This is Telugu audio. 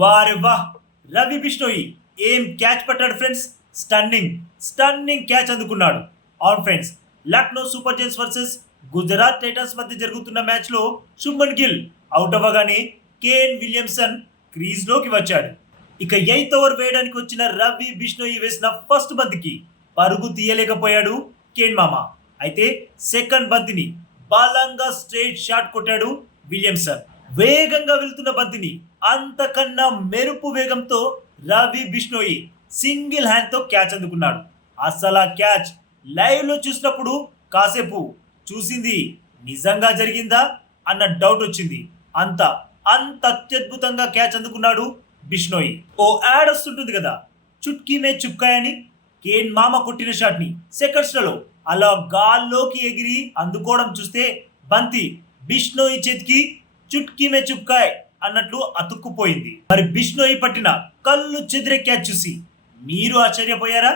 వారే వాహ్. రవి బిష్ణోయి ఏం క్యాచ్ పట్టాడు ఫ్రెండ్స్? స్టన్నింగ్. స్టన్నింగ్ క్యాచ్ అందుకున్నాడు. అవును friends Lucknow super giants versus Gujarat titans మధ్య జరుగుతున్న మ్యాచ్లో శుభ్మన్ గిల్ అవుట్ అవ్వగానే కేన్ విలియమ్సన్ క్రీజ్లోకి వచ్చాడు. ఇక ఎయిత్ ఓవర్ వేయడానికి వచ్చిన రవి బిష్ణోయి వేసిన ఫస్ట్ బంతికి పరుగు తీయలేకపోయాడు కేన్ మామ. అయితే సెకండ్ బంతిని బలంగా స్ట్రేట్ షాట్ కొట్టాడు విలియమ్సన్. వేగంగా వెళ్తున్న బంతిని అంతకన్నా మెరుపు వేగంతో రవి బిష్ణోయి సింగిల్ హ్యాండ్తో క్యాచ్ అందుకున్నాడు. అసలు ఆ క్యాచ్ లైవ్లో చూసినప్పుడు కాసేపు చూసింది నిజంగా జరిగిందా అన్న డౌట్ వచ్చింది. అంత అంత అత్యద్భుతంగా క్యాచ్ అందుకున్నాడు బిష్ణోయి. ఓ యాడ్ వస్తుంటుంది కదా చుట్కీ మే చుక్కాయని కేన్ మామ కొట్టిన షాట్ని సెకండ్స్లలో అలా గాల్లోకి ఎగిరి అందుకోవడం చూస్తే బంతి బిష్ణోయి చేతికి చుట్కీ మే చుక్కాయ్ అన్నట్లు అతుక్కుపోయింది. మరి బిష్ణోయి పట్టిన కళ్ళు చెదిరే క్యాచ్ చూసి మీరు ఆశ్చర్యపోయారా?